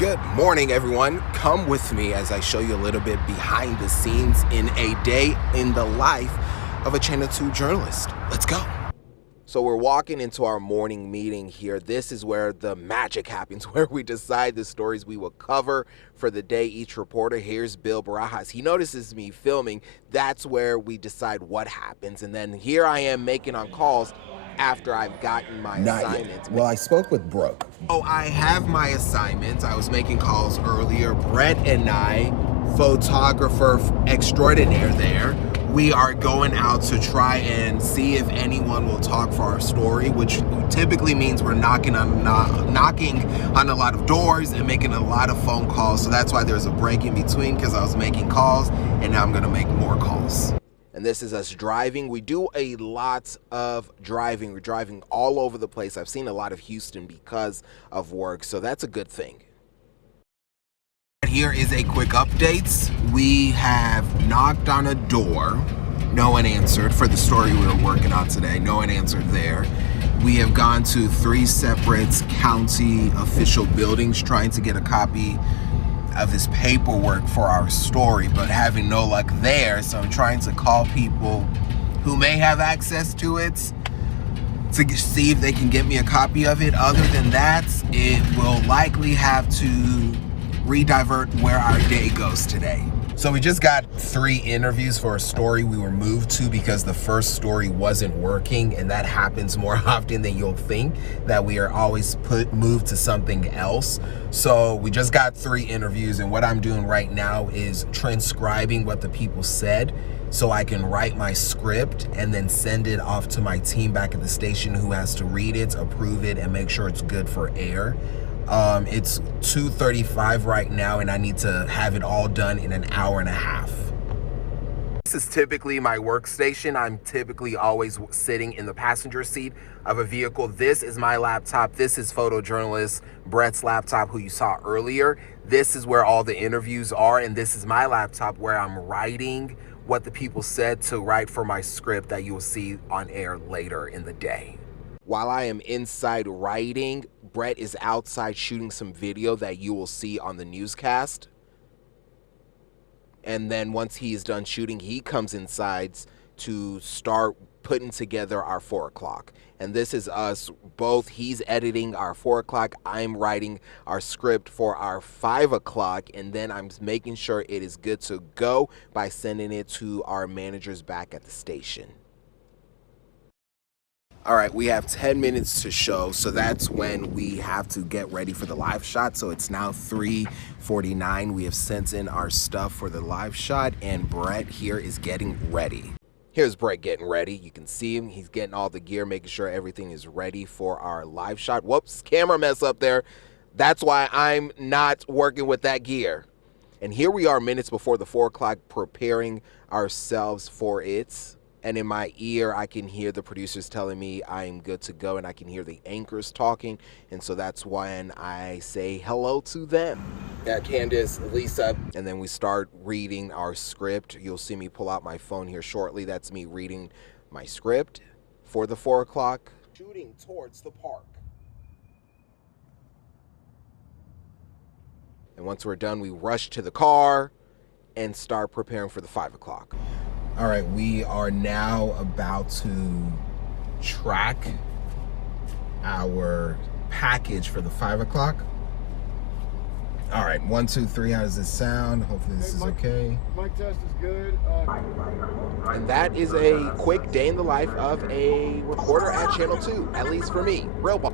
Good morning, everyone. Come with me as I show you a little bit behind the scenes in a day in the life of a Channel 2 journalist. Let's go. So we're walking into our morning meeting here. This is where the magic happens, where we decide the stories we will cover for the day. Each reporter, here's Bill Barajas. He notices me filming. That's where we decide what happens. And then here I am making on calls after I've gotten my assignments. Well, I spoke with Brooke. Oh, I have my assignments. I was making calls earlier. Brett and I, photographer extraordinaire there, we are going out to try and see if anyone will talk for our story, which typically means we're knocking on a lot of doors and making a lot of phone calls. So that's why there's a break in between, because I was making calls and now I'm gonna make more calls. And this is us driving. We do a lot of driving. We're driving all over the place. I've seen a lot of Houston because of work, so that's a good thing. Here is a quick update. We have knocked on a door. No one answered for the story we were working on today. No one answered there. We have gone to 3 separate county official buildings trying to get a copy of this paperwork for our story, but having no luck there. So I'm trying to call people who may have access to it to see if they can get me a copy of it. Other than that, it will likely have to redivert where our day goes today. So we just got 3 interviews for a story we were moved to because the first story wasn't working, and that happens more often than you'll think, that we are always moved to something else. So we just got 3 interviews, and what I'm doing right now is transcribing what the people said so I can write my script and then send it off to my team back at the station, who has to read it, approve it, and make sure it's good for air. It's 2:35 right now, and I need to have it all done in an hour and a half. This is typically my workstation. I'm typically always sitting in the passenger seat of a vehicle. This is my laptop. This is photojournalist Brett's laptop, who you saw earlier. This is where all the interviews are, and this is my laptop where I'm writing what the people said to write for my script that you will see on air later in the day. While I am inside writing, Brett is outside shooting some video that you will see on the newscast. And then once he's done shooting, he comes inside to start putting together our 4 o'clock. And this is us both. He's editing our 4 o'clock. I'm writing our script for our 5 o'clock. And then I'm making sure it is good to go by sending it to our managers back at the station. All right, we have 10 minutes to show, so that's when we have to get ready for the live shot. So it's now 3:49. We have sent in our stuff for the live shot, and Brett here is getting ready. Here's Brett getting ready. You can see him. He's getting all the gear, making sure everything is ready for our live shot. Whoops, camera mess up there. That's why I'm not working with that gear. And here we are minutes before the 4 o'clock, preparing ourselves for it. And in my ear, I can hear the producers telling me I'm good to go, and I can hear the anchors talking. And so that's when I say hello to them. Yeah, Candace, Lisa. And then we start reading our script. You'll see me pull out my phone here shortly. That's me reading my script for the 4 o'clock. Shooting towards the park. And once we're done, we rush to the car and start preparing for the 5 o'clock. All right, we are now about to track our package for the 5 o'clock. All right, 1, 2, 3, how does this sound? Hopefully this is okay. Mic test is good. And that is a quick day in the life of a reporter at Channel 2, at least for me. Real ball.